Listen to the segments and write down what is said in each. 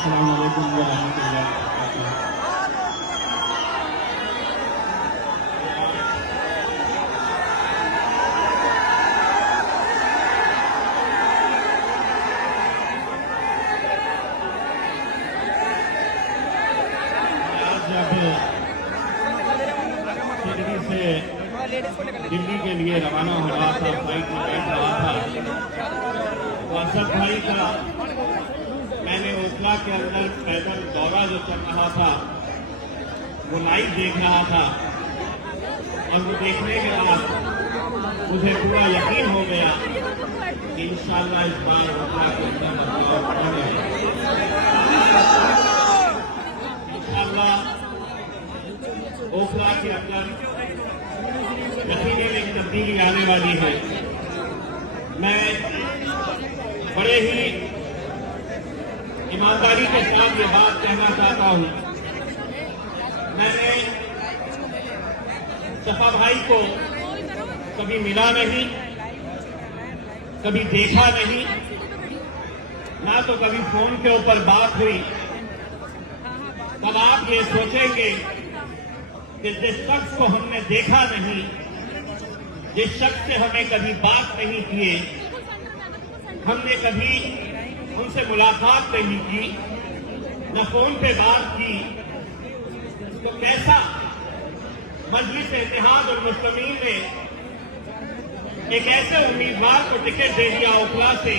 अस्सलाम वालेकुम व रहमतुल्लाहि व बरकातुहू। शिरडी से दिल्ली के लिए रवाना हो रहा था, फ्लाइट में बैठ रहा था, तो असद भाई का मैंने ओखला के अंदर पैदल दौरा जो चल रहा था वो लाइव देख रहा था, और वो देखने के बाद मुझे पूरा यकीन हो गया कि इंशाअल्लाह इस बार ओखला के अंदर बदलाव होगा। इंशाअल्लाह ओखला के अंदर यकीनी एक तब्दीली आने वाली है। मैं बड़े ही ईमानदारी के साथ ये बात कहना चाहता हूं। मैंने सपा भाई को कभी मिला नहीं, कभी देखा नहीं, ना तो कभी फोन के ऊपर बात हुई। तब आप ये सोचेंगे कि जिस शख्स को हमने देखा नहीं, जिस शख्स से हमें कभी बात नहीं किए, हमने कभी उनसे मुलाकात नहीं की, न फोन पे बात की, तो कैसा मजलिस इत्तेहाद और मुस्लिमीन ने एक ऐसे उम्मीदवार को टिकट दे दिया ओखला से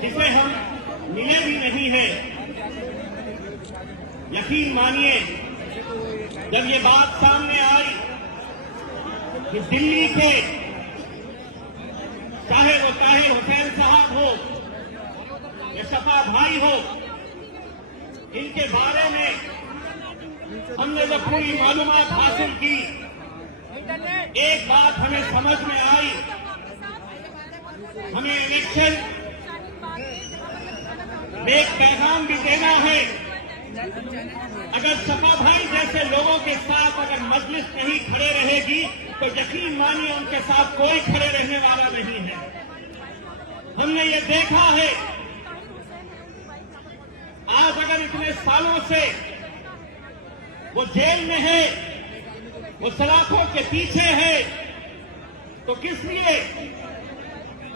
जिसे हम मिले भी नहीं है। यकीन मानिए, जब ये बात सामने आई कि दिल्ली के चाहे वो ताहिर हुसैन साहब हो या सपा भाई हो, इनके बारे में हमने जब पूरी मालूमात हासिल की, एक बात हमें समझ में आई, हमें इलेक्शन में एक पैगाम भी देना है। अगर सपा भाई जैसे लोगों के साथ अगर मजलिस नहीं खड़े रहेगी तो यकीन मानिए उनके साथ कोई खड़े रहने वाला नहीं है। हमने ये देखा है, आज अगर इतने सालों से वो जेल में है, वो सलाखों के पीछे है, तो किस लिए?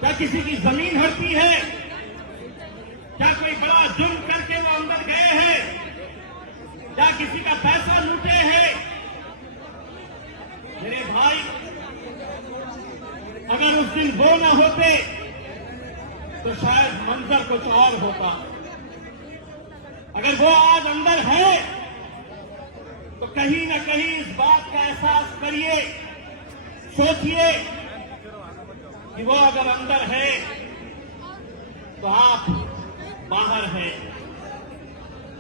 क्या किसी की जमीन हड़पी है? क्या कोई बड़ा जुर्म करके वो अंदर गए हैं? क्या किसी का पैसा लूटे हैं? मेरे भाई, अगर उस दिन वो न होते तो शायद मंजर कुछ और होता। अगर वो आज अंदर है तो कहीं न कहीं इस बात का एहसास करिए, सोचिए कि वो अगर अंदर है तो आप बाहर हैं।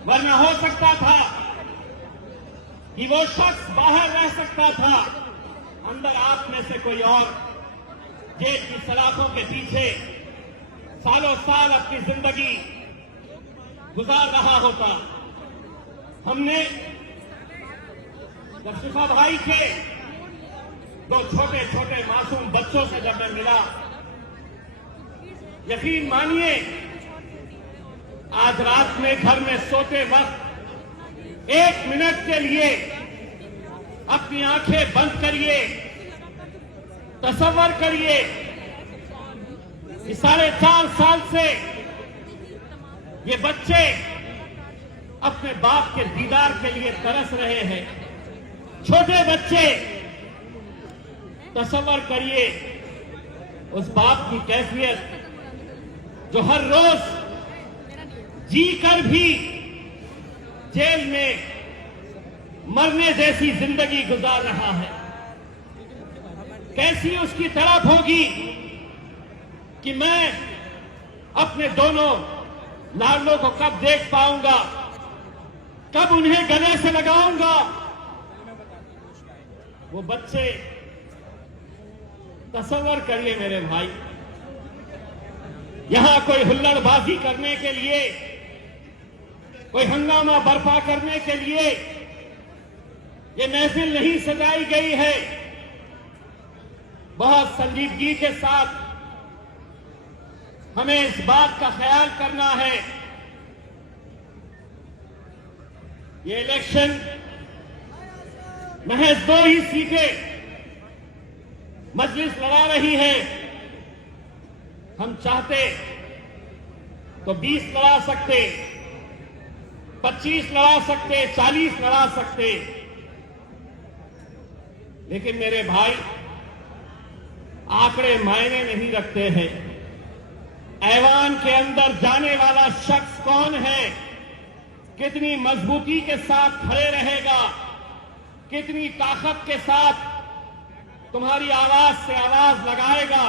वरना हो सकता था कि वो शख्स बाहर रह सकता था, अंदर आप में से कोई और जेल की सलाखों के पीछे सालों साल अपनी जिंदगी गुजार रहा होता। हमने जब सपा भाई के दो छोटे छोटे मासूम बच्चों से जब मैं मिला, यकीन मानिए आज रात में घर में सोते वक्त 1 मिनट के लिए अपनी आंखें बंद करिए, तसव्वुर करिए कि 4.5 साल से ये बच्चे अपने बाप के दीदार के लिए तरस रहे हैं। छोटे बच्चे, तसव्वुर करिए उस बाप की कैफियत जो हर रोज जी कर भी जेल में मरने जैसी जिंदगी गुजार रहा है। कैसी उसकी तड़प होगी कि मैं अपने दोनों लाडलों को कब देख पाऊंगा, कब उन्हें गले से लगाऊंगा। वो बच्चे, तसव्वुर करिए मेरे भाई, यहां कोई हुल्लड़बाजी करने के लिए, कोई हंगामा बर्पा करने के लिए ये महफिल नहीं सजाई गई है। बहुत संजीदगी के साथ हमें इस बात का ख्याल करना है ये इलेक्शन महज 2 ही सीटें मजलिस लड़ा रही है। हम चाहते तो 20 लड़ा सकते, 25 लड़ा सकते, 40 लड़ा सकते, लेकिन मेरे भाई आंकड़े मायने नहीं रखते हैं। ऐवान के अंदर जाने वाला शख्स कौन है, कितनी मजबूती के साथ खड़े रहेगा, कितनी ताकत के साथ तुम्हारी आवाज से आवाज लगाएगा,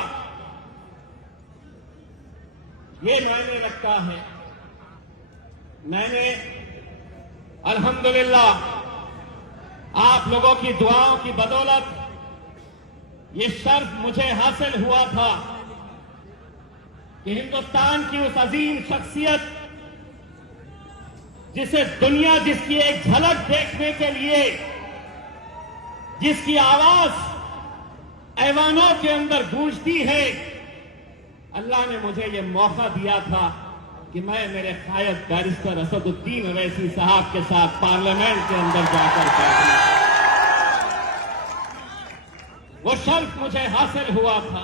ये मायने रखता है। मैंने अल्हम्दुलिल्लाह आप लोगों की दुआओं की बदौलत ये शर्फ मुझे हासिल हुआ था कि हिंदुस्तान की उस अजीम शख्सियत जिसे दुनिया जिसकी एक झलक देखने के लिए, जिसकी आवाज ऐवानों के अंदर गूंजती है, अल्लाह ने मुझे यह मौका दिया था कि मैं मेरे कायद बैरिस्टर असदुद्दीन अवैसी साहब के साथ पार्लियामेंट के अंदर जाकर बैठूं। वो शर्फ मुझे हासिल हुआ था।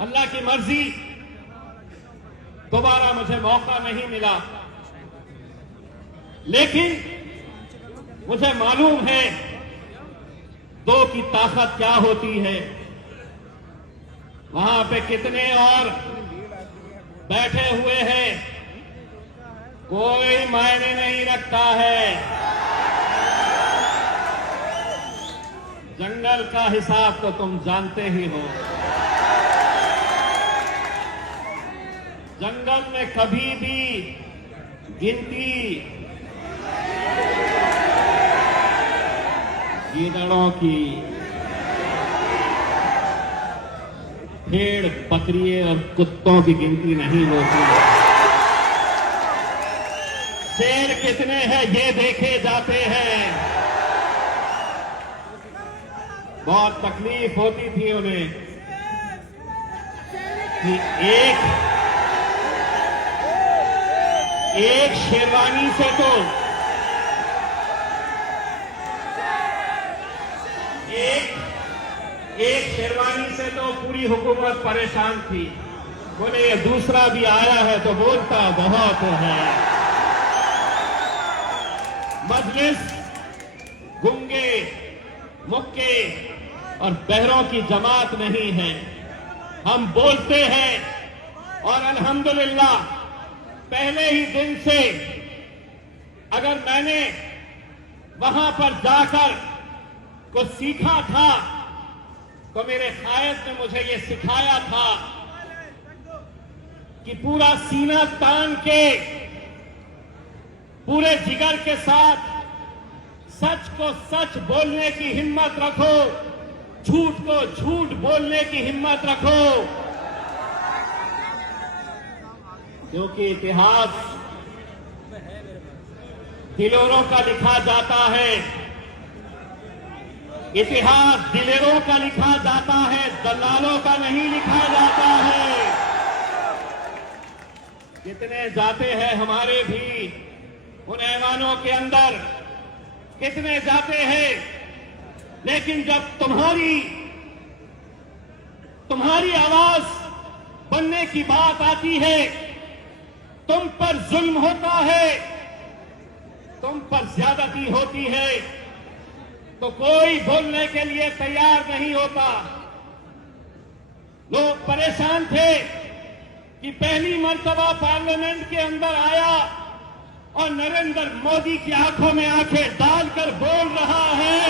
अल्लाह की मर्जी दोबारा मुझे मौका नहीं मिला, लेकिन मुझे मालूम है 2 की ताकत क्या होती है। वहां पे कितने और बैठे हुए हैं, कोई मायने नहीं रखता है। जंगल का हिसाब तो तुम जानते ही हो। जंगल में कभी भी गिनती गीदड़ों की, भेड़ बकरियों और कुत्तों की गिनती नहीं होती। शेर कितने हैं ये देखे जाते हैं। बहुत तकलीफ होती थी उन्हें कि एक शेरवानी से तो एक शेरवानी से तो पूरी हुकूमत परेशान थी। बोले ये दूसरा भी आया है तो बोलता बहुत है। मजलिस गूंगे, मुक्के और बहरों की जमात नहीं है। हम बोलते हैं और अल्हम्दुलिल्लाह पहले ही दिन से अगर मैंने वहां पर जाकर कुछ सीखा था तो मेरे कायद ने मुझे ये सिखाया था कि पूरा सीना तान के, पूरे जिगर के साथ सच को सच बोलने की हिम्मत रखो, झूठ को झूठ बोलने की हिम्मत रखो, क्योंकि इतिहास दिलोरों का लिखा जाता है। इतिहास दिलेरों का लिखा जाता है, दलालों का नहीं लिखा जाता है। कितने जाते हैं हमारे भी उन ऐवानों के अंदर, कितने जाते हैं, लेकिन जब तुम्हारी आवाज बनने की बात आती है, तुम पर जुल्म होता है, तुम पर ज्यादती होती है, तो कोई बोलने के लिए तैयार नहीं होता। लोग परेशान थे कि पहली मर्तबा पार्लियामेंट के अंदर आया और नरेंद्र मोदी की आंखों में आंखें डालकर बोल रहा है।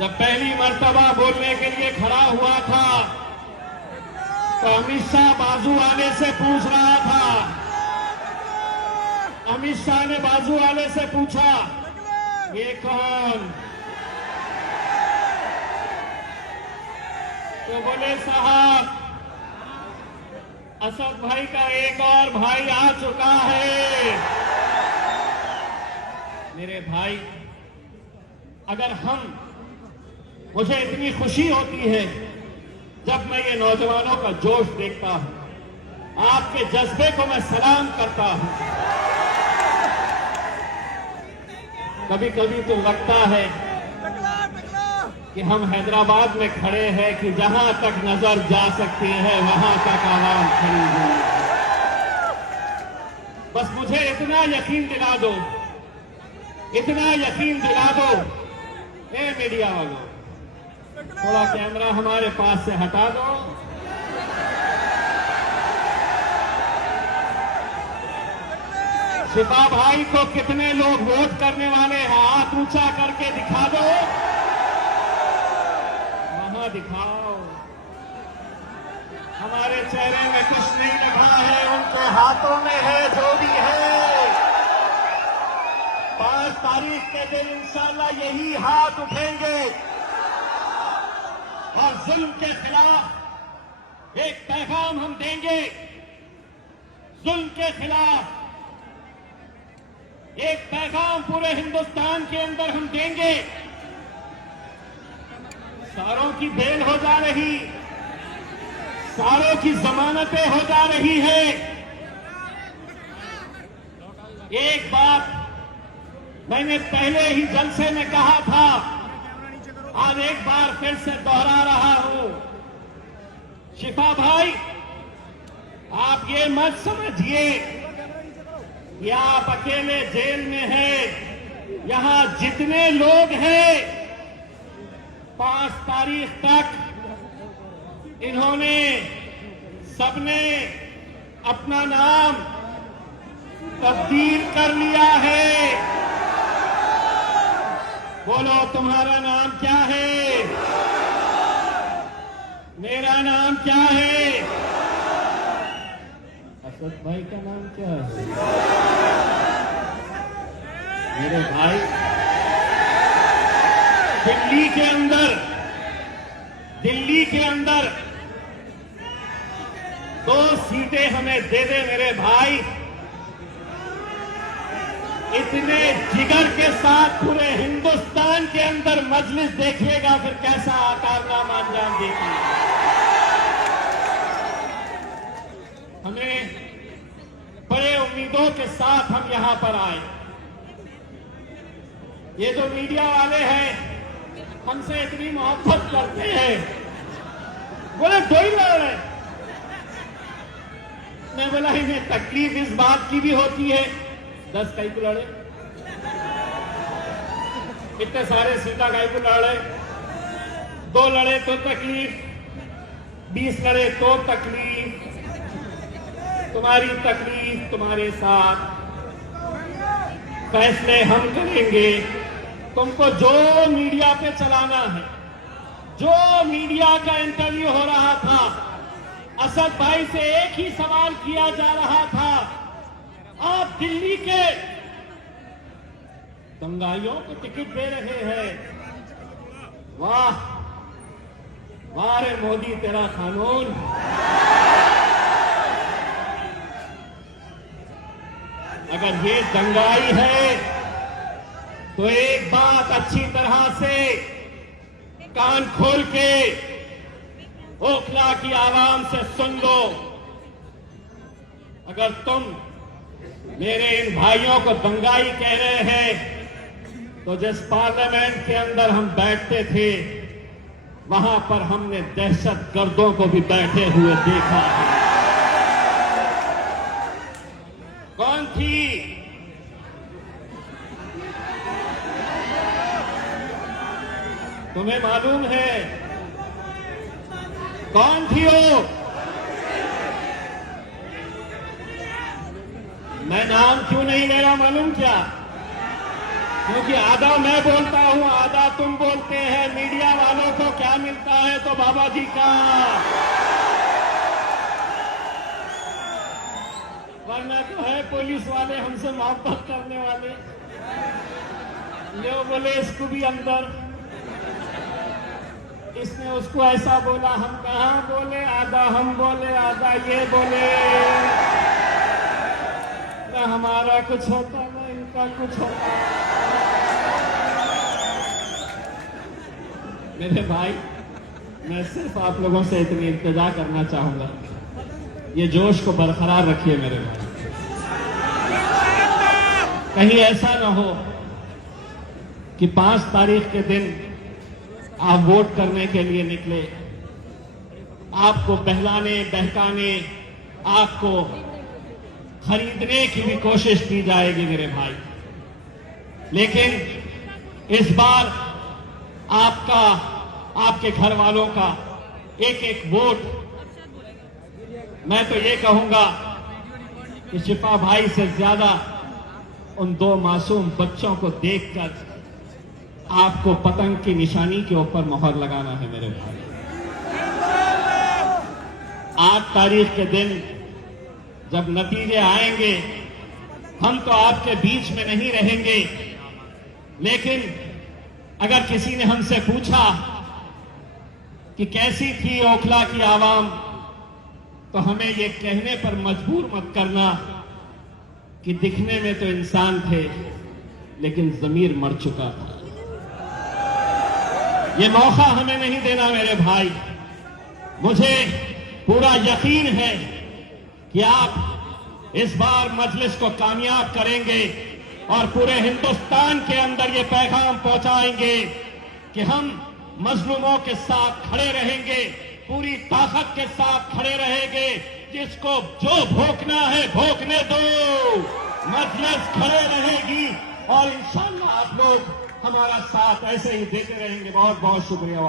जब पहली मर्तबा बोलने के लिए खड़ा हुआ था तो अमित शाह बाजू वाले से पूछ रहा था। अमित शाह ने बाजू वाले से पूछा, ये कौन? तो बोले साहब, असद भाई का एक और भाई आ चुका है। मेरे भाई, अगर मुझे इतनी खुशी होती है जब मैं ये नौजवानों का जोश देखता हूं, आपके जज्बे को मैं सलाम करता हूं। कभी कभी तो लगता है कि हम हैदराबाद में खड़े हैं कि जहां तक नजर जा सकती है वहां तक आवाम खड़ी हुई है। बस मुझे इतना यकीन दिला दो, इतना यकीन दिला दो, ए मीडिया वालों, थोड़ा कैमरा हमारे पास से हटा दो। शिफा भाई को कितने लोग वोट करने वाले हैं, हाथ ऊंचा करके दिखा दो, वहां दिखाओ। हमारे चेहरे में कुछ नहीं लिखा है, उनके हाथों में है जो भी है। 5 तारीख के दिन इंशाल्लाह यही हाथ उठेंगे और जुल्म के खिलाफ एक पैगाम हम देंगे। जुल्म के खिलाफ एक पैगाम पूरे हिंदुस्तान के अंदर हम देंगे। सारों की बेल हो जा रही, सारों की जमानतें हो जा रही है। एक बात मैंने पहले ही जलसे में कहा था, आज एक बार फिर से दोहरा रहा हूं। शिफा भाई, आप ये मत समझिए कि आप अकेले जेल में हैं। यहां जितने लोग हैं 5 तारीख तक इन्होंने सबने अपना नाम तब्दील कर लिया है। बोलो, तुम्हारा नाम क्या है? मेरा नाम क्या है? असद भाई का नाम क्या है? मेरे भाई, दिल्ली के अंदर 2 सीटें हमें दे दे मेरे भाई। इतने जिगर के साथ पूरे हिंदुस्तान के अंदर मजलिस देखिएगा फिर कैसा कारनामा अंजाम देती है। हमें बड़े उम्मीदों के साथ हम यहां पर आए। ये जो मीडिया वाले हैं हमसे इतनी मोहब्बत करते हैं, बोले 2 ही लड़ रहे। मैं बोला इन्हें तकलीफ इस बात की भी होती है 10 कई को लड़े, इतने सारे सीटा कई को लड़ रहे। 2 लड़े तो तकलीफ, 20 लड़े तो तकलीफ। तुम्हारी तकलीफ तुम्हारे साथ, फैसले हम करेंगे। तुमको जो मीडिया पे चलाना है, जो मीडिया का इंटरव्यू हो रहा था, असद भाई से एक ही सवाल किया जा रहा था, आप दिल्ली के दंगाइयों को टिकट दे रहे हैं। वाह वाह रे मोदी, तेरा कानून। अगर ये दंगाई है तो एक बात अच्छी तरह से कान खोल के ओखला की आवाम से सुन लो। अगर तुम मेरे इन भाइयों को दंगाई कह रहे हैं तो जिस पार्लियामेंट के अंदर हम बैठते थे वहां पर हमने दहशतगर्दों को भी बैठे हुए देखा है। कौन थी? तुम्हें मालूम है कौन थी वो? मैं नाम क्यों नहीं ले रहा मालूम क्या? क्योंकि आधा मैं बोलता हूं, आधा तुम बोलते हैं। मीडिया वालों को क्या मिलता है तो बाबा जी का, वरना तो है पुलिस वाले हमसे मोहब्बत करने वाले। ले बोले इसको भी अंदर, इसने उसको ऐसा बोला, हम कहां बोले, आधा हम बोले आधा ये बोले। ना हमारा कुछ होता ना इनका कुछ होता। मेरे भाई, मैं सिर्फ आप लोगों से इतनी इल्तिजा करना चाहूंगा, ये जोश को बरकरार रखिए मेरे भाई। कहीं ऐसा ना हो कि 5 तारीख के दिन आप वोट करने के लिए निकले, आपको बहलाने बहकाने, आपको खरीदने की भी कोशिश की जाएगी मेरे भाई। लेकिन इस बार आपका, आपके घर वालों का एक एक वोट, मैं तो ये कहूंगा कि शिफा भाई से ज्यादा उन 2 मासूम बच्चों को देखकर आपको पतंग की निशानी के ऊपर मोहर लगाना है मेरे भाई। 8 तारीख के दिन जब नतीजे आएंगे, हम तो आपके बीच में नहीं रहेंगे, लेकिन अगर किसी ने हमसे पूछा कि कैसी थी ओखला की आवाम, तो हमें ये कहने पर मजबूर मत करना कि दिखने में तो इंसान थे लेकिन ज़मीर मर चुका था। ये मौका हमें नहीं देना मेरे भाई। मुझे पूरा यकीन है कि आप इस बार मजलिस को कामयाब करेंगे और पूरे हिंदुस्तान के अंदर ये पैगाम पहुंचाएंगे कि हम मजलूमों के साथ खड़े रहेंगे, पूरी ताकत के साथ खड़े रहेंगे। जिसको जो भोंकना है भोंकने दो, मजलिस खड़े रहेगी और इंशाअल्लाह आप लोग हमारा साथ ऐसे ही देते रहेंगे। बहुत बहुत शुक्रिया।